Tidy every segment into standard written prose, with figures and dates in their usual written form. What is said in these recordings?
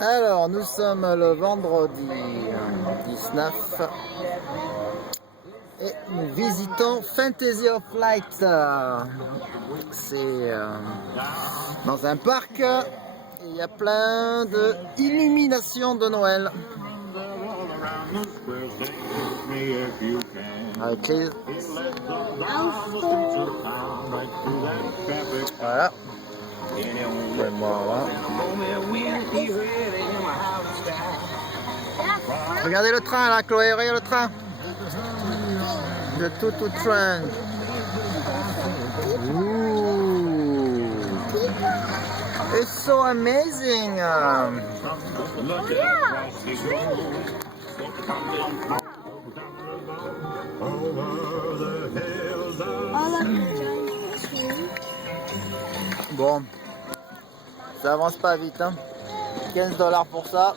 Alors, nous sommes le vendredi 19 et nous visitons Fantasy of Light. C'est dans un parc et il y a plein d'illuminations de Noël. Avec les... Voilà. Regardez le train là, Chloé, regarde le train. The Tutu train. Ooh. It's so amazing. Oh yeah, Bon, ça avance pas vite, hein. $15 pour ça.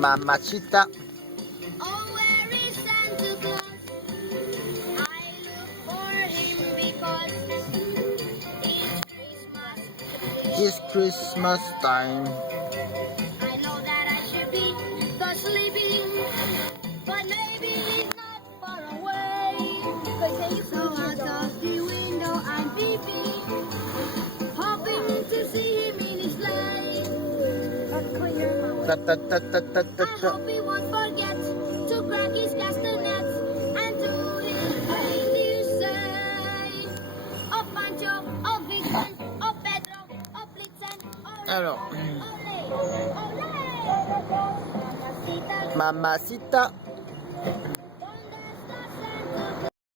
Mamacita. It's Christmas time. I know that I should be sleeping, but maybe it's not far away. So out of the window I'm peeping, hoping to see him in his sleigh. I hope he won't forget to crack his castanets and to his reindeer say, oh Pancho, oh Vixen, oh Pedro, oh Blitzen, oh Alors, Mamacita. Mamacita.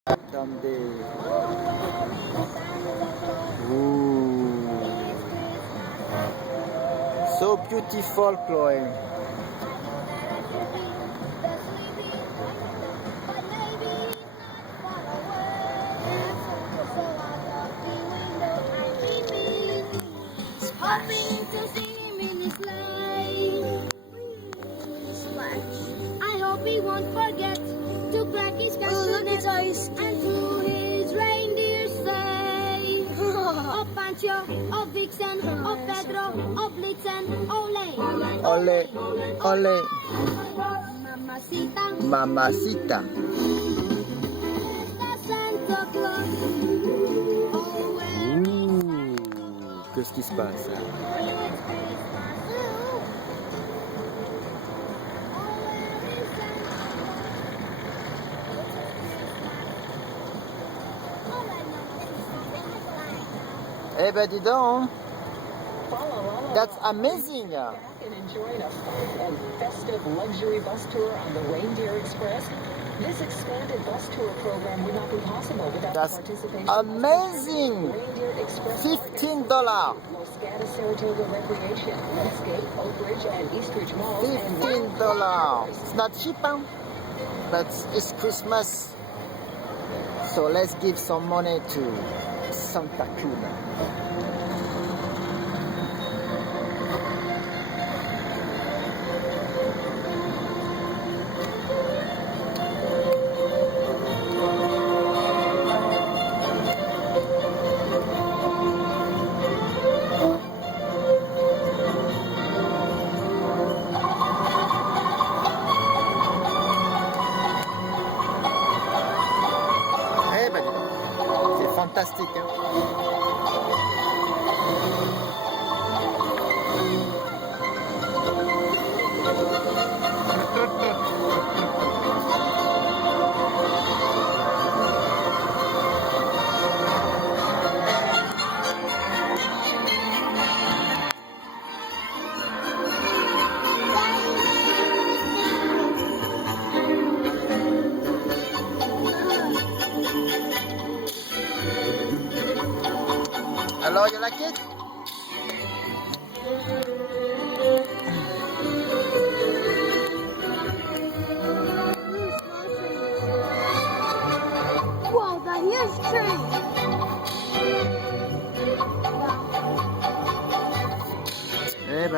Attendez. Ooh. So beautiful, Chloé. Hoping to see him in his sleigh. I hope he won't forget to crack his castanets and to his reindeer say, oh Pancho, oh Vixen, oh Pedro, oh Blitzen, ole, Ole, ole. Mamacita, Mamacita. Santa Claus. Oh, where Ouh, qu'est-ce qui se passe? Eh ben dis donc, that's amazing. And enjoying a fun and festive luxury bus tour on the Reindeer Express. This expanded bus tour program would not be possible without That's the participation amazing. of Reindeer Express. $15. Los Gatos, Saratoga Recreation, Westgate, Oak Ridge, and Eastridge Malls. and $15. It's not cheap, huh? But it's Christmas. So let's give some money to Santa Claus. Eh ben, c'est fantastique, hein? Alors, you like it?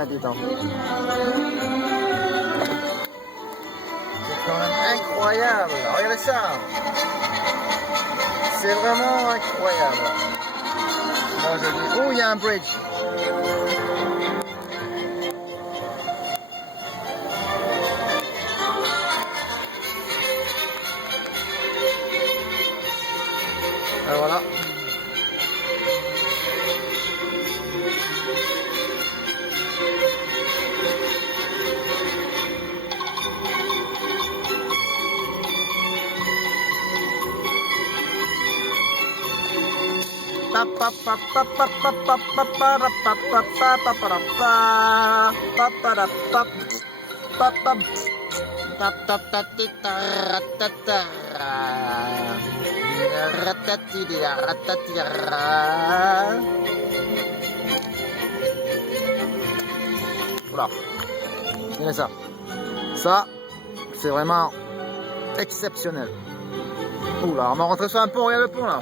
là, dis donc. C'est quand même incroyable. Regardez ça. C'est vraiment incroyable. Moi, je dis, oh, il y a un bridge. Et voilà. Voilà. Regardez ça. Ça, c'est vraiment exceptionnel. Oula, on va rentrer sur un pont, regarde le pont là.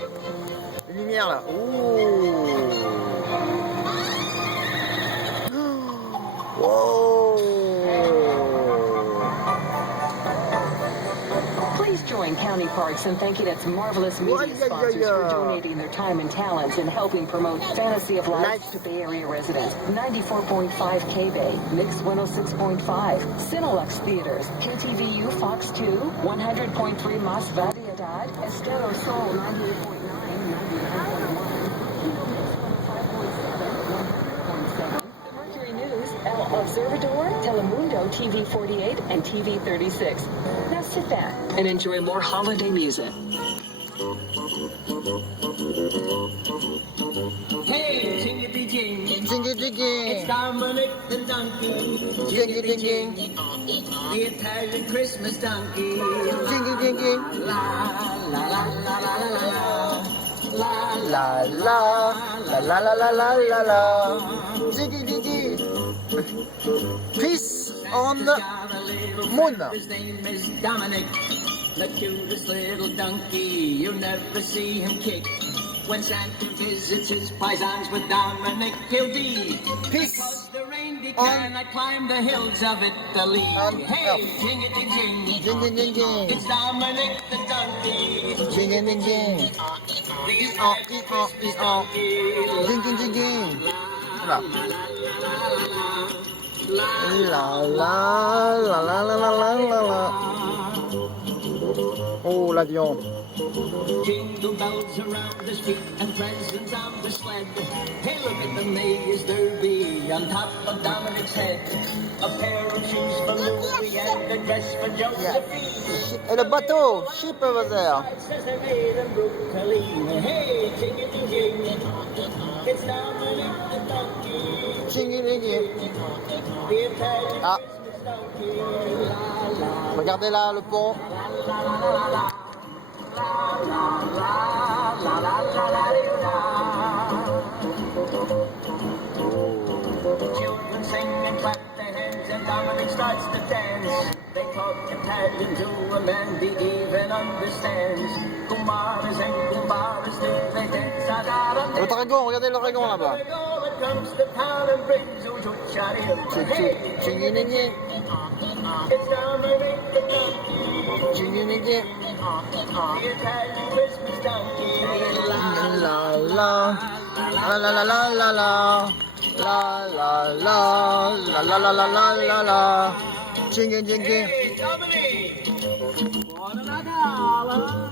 Les lumières là. Ouh. Wow. Please join County Parks in thanking its marvelous media sponsors for donating their time and talents in helping promote Fantasy of Life to Bay Area residents. 94.5 K-Bay, Mix 106.5, Cinelux Theaters, KTVU Fox 2, 100.3 Mas Variedad, Estero Soul 98.9, 99.1, Mercury News, El Observador, Telemundo TV 48, and TV 36. Now sit back and enjoy more holiday music. Hey, jingity jing. Jingy jingy. It's Dominic the donkey. Jingy jingy. The Italian Christmas donkey. Jingy jingy. La la la la la la la la La la la la la la la la. Jingy jingy. Peace on the moon. His name is Dominic, the cutest little donkey. You'll never see him kick. When Santa visits his paisans with Dominic, he'll be. Peace Because the reindeer on cannot climb the hills of Italy. on Hey, earth. jingity jing. Jingy jingy. It's Dominic the donkey. Jingy jingy. Jingy jingy. Voilà. La la la la la la la la la. Oh, l'avion. Jingle bells around the street and presents on the sled. Hey, look at the Mayor's Derby on top of Dominic's head. A pair of shoes for Louie and a dress for Josephine. Et le bateau, ship over there. Says they made in Brooklyn. Hey, jingity jing. It's Dominic the donkey. Jingy jingy. The Italian Ah, Christmas donkey. La la regardez là le pont. Children sing and clap their hands and Dominic starts to dance. They talk Italian to a man he even understands. Kumaras and kumaras do they dance out Le dragon, regardez le dragon là-bas. It comes to town and brings you to Chariot. Hey, Jingy jingy. it's Dominic the donkey. Jingy jingy. The Italian Christmas donkey. La la la. La la la la la la. La la la. La la la la la la la. Jingy jingy. Hey, Dominic! Buona Natale!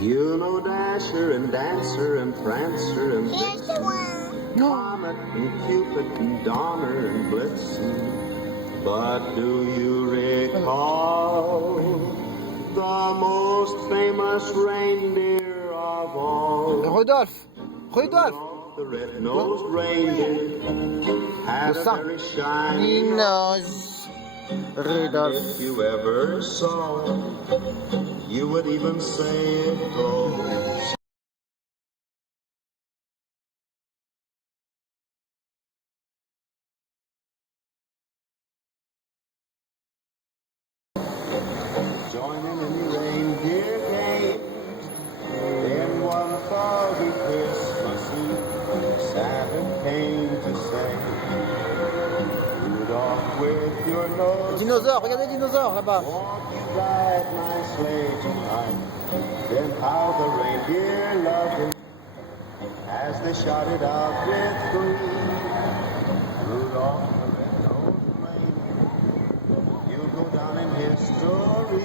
You know Dasher and Dancer and Prancer and Vixen, Comet and Cupid and Donner and Blitzen. But do you recall the most famous reindeer of all? Rudolph. Rudolph. The red-nosed reindeer had Le a sang. very shiny Nose. Rudolph. If you ever saw, you would even say it goes. Join in any reindeer game. dinosaures, regardez les dinosaures là-bas. Won't you ride my sleigh tonight? Then how the reindeer loved him as they shouted out with glee. Rudolph the red-nosed reindeer, you'll go down in history.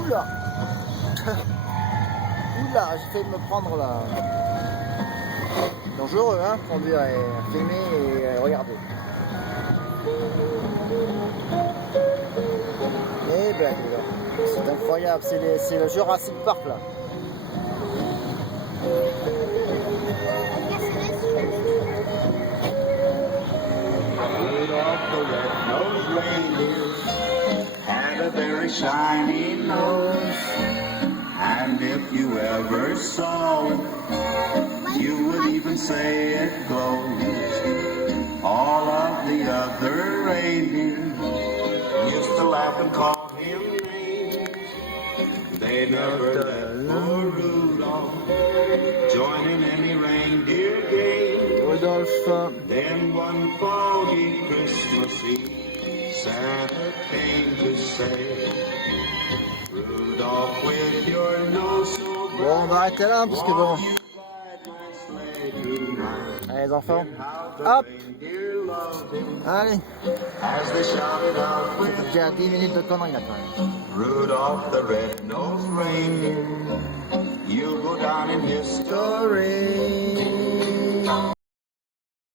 Oula. Oula, j'ai failli me prendre là. Dangereux, hein, conduire et filmer et regarder. Eh ben, c'est incroyable, c'est le Jurassic Park là. Rudolph the red-nosed reindeer had a very shiny nose, and if you ever saw it, you would even say it glows. All of the other reindeer used to laugh and call him names. They never let poor Rudolph join in any reindeer game. Rudolph. Then one foggy Christmas Eve, Santa came to say, Rudolph, with your nose so bright, Bon, on va arrêter là parce que bon. won't you ride my sleigh tonight? Allez les enfants. Then how the Hop. reindeer loved him Allez. as they shouted out Ça fait with déjà 10 minutes de conneries là quand même. Rudolph the red-nosed reindeer, you'll go down in history. Story.